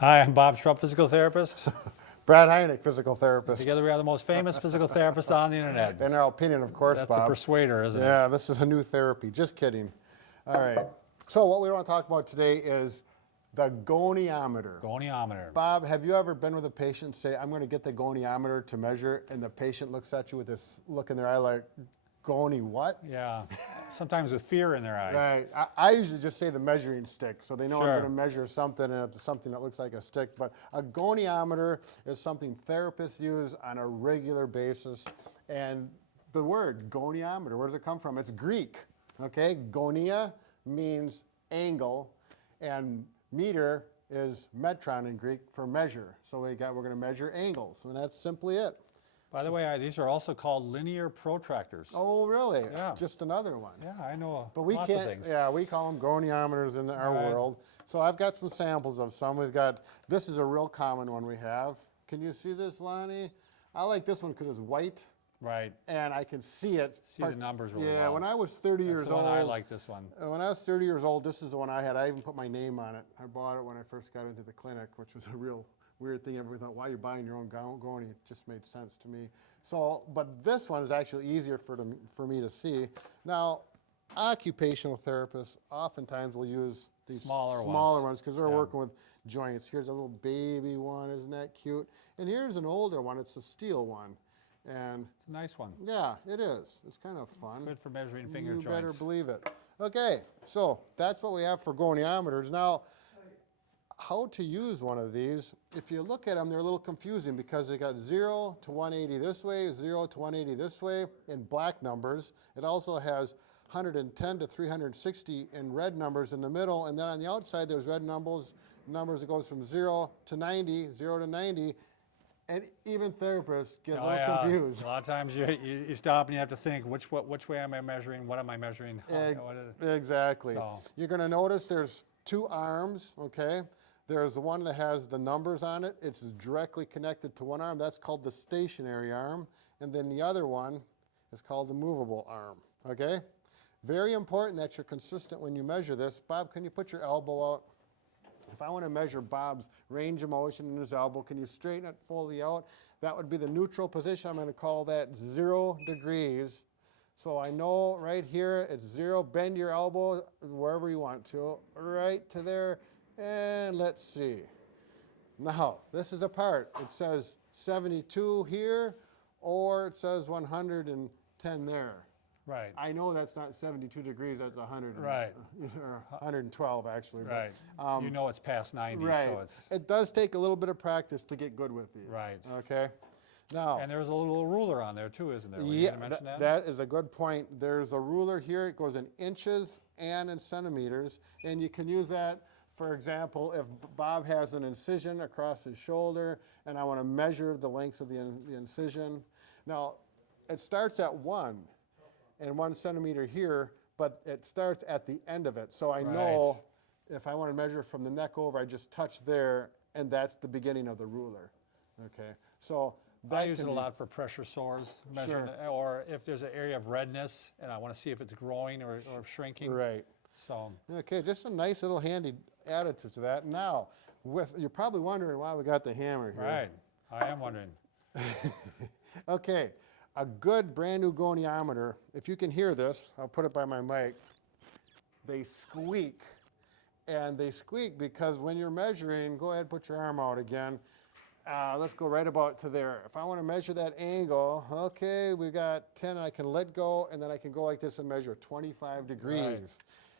Hi, I'm Bob Schrupp, physical therapist. Brad Heineck, physical therapist. Together we are the most famous physical therapist on the internet. In our opinion, of course, That's Bob. a persuader, isn't it? Yeah, this is a new therapy. Just kidding. All right. So what we want to talk about today is the goniometer. Goniometer. Bob, have you ever been with a patient and say, I'm going to get the goniometer to measure, and the patient looks at you with this look in their eye like, goni what? Yeah, sometimes with fear in their eyes. Right. I usually just say the measuring stick, so they know Sure. I'm going to measure something, and it's something that looks like a stick. But a goniometer is something therapists use on a regular basis. And the word goniometer, where does it come from? It's Greek. Okay, gonia means angle, and meter is metron in Greek for measure. So we're going to measure angles, and that's simply it. By the way, these are also called linear protractors. Oh, really? Yeah. Just another one. Yeah, I know But we lots can't, of things. yeah, we call them goniometers in our Right. world. So I've got some samples of some. We've got, this is a real common one we have. Can you see this, Lonnie? I like this one because it's white Right. and I can see it. See the numbers really Yeah, well. when I was 30 That's years the old. one I like this one. When I was 30 years old, this is the one I had. I even put my name on it. I bought it when I first got into the clinic, which was a real weird thing. Everyone thought, why are you buying your own goni? It just made sense to me. So, but this one is actually easier for me to see. Now, occupational therapists oftentimes will use these Smaller ones because they're working with joints. Here's a little baby one, isn't that cute? And here's an older one. It's a steel one. And It's a nice one. yeah, it is. It's kind of fun. Good for measuring finger You joints. better believe it. Okay, so that's what we have for goniometers. Now, how to use one of these, if you look at them, they're a little confusing because they got 0 to 180 this way, 0 to 180 this way in black numbers. It also has 110 to 360 in red numbers in the middle, and then on the outside there's red numbers that goes from 0 to 90, 0 to 90, and even therapists get a little confused. A lot of times you stop and you have to think, which way am I measuring? What am I measuring? Exactly. So. You're going to notice there's two arms, okay? There's the one that has the numbers on it. It's directly connected to one arm. That's called the stationary arm. And then the other one is called the movable arm, okay? Very important that you're consistent when you measure this. Bob, can you put your elbow out? If I want to measure Bob's range of motion in his elbow, can you straighten it fully out? That would be the neutral position. I'm going to call that 0 degrees. So I know right here it's 0. Bend your elbow wherever you want to, right to there. And let's see. Now, this is a part. It says 72 here, or it says 110 there. Right. I know that's not 72 degrees, that's 100. Right. Or 112, actually. Right. But, You know it's past 90, right. so it's... It does take a little bit of practice to get good with these. Right. Okay? Now, And there's a little ruler on there too, isn't there? Were you yeah, gonna mention that? that is a good point. There's a ruler here. It goes in inches and in centimeters, and you can use that. For example, if Bob has an incision across his shoulder and I want to measure the length of the incision. Now, it starts at 1 centimeter here, but it starts at the end of it. So I know if I want to measure from the neck over, I just touch there, and that's the beginning of the ruler. Okay, so that I use it can a be- lot for pressure sores, measuring, or if there's an area of redness and I want to see if it's growing or shrinking. Right. So, Okay, just a nice little handy additive to that. Now, you're probably wondering why we got the hammer here. right, I am wondering. Okay, a good brand new goniometer, if you can hear this, I'll put it by my mic, they squeak. And they squeak because when you're measuring, go ahead, put your arm out again. Let's go right about to there. If I want to measure that angle, okay, we got 10, I can let go, and then I can go like this and measure 25 degrees. Right.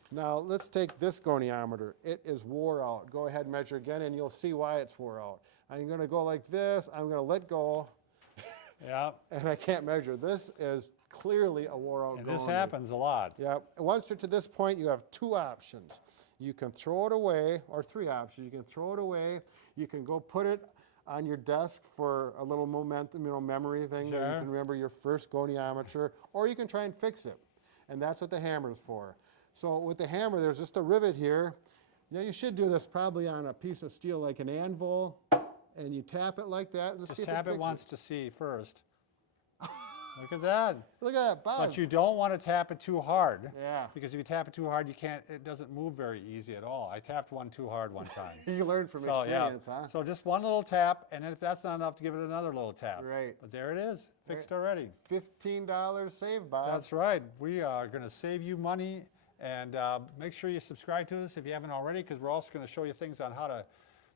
Now, let's take this goniometer. It is wore out. Go ahead and measure again, and you'll see why it's wore out. I'm going to go like this. I'm going to let go, Yeah, and I can't measure. This is clearly a wore out and goni. this happens a lot. Yeah. Once you're to this point, you have two options. You can throw it away, or three options. You can throw it away. You can go put it on your desk for a little momentum, memory thing that you Sure. can remember your first goniometer, or you can try and fix it. And that's what the hammer is for. So with the hammer, there's just a rivet here. You should do this probably on a piece of steel like an anvil, and you tap it like that. Let's see Just if tap it fixes once to see first. Look at that. Look at that, Bob. But you don't want to tap it too hard. Yeah. Because if you tap it too hard, it doesn't move very easy at all. I tapped one too hard one time. You learned from So, experience, huh? So just one little tap, and then if that's not enough, to give it another little tap. Right. But there it is, fixed already. $15 saved, Bob. That's right. We are going to save you money, and make sure you subscribe to us if you haven't already, because we're also going to show you things on how to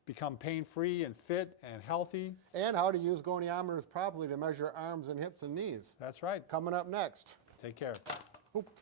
become pain-free and fit and healthy. And how to use goniometers properly to measure arms and hips and knees. That's right. Coming up next. Take care. Oops.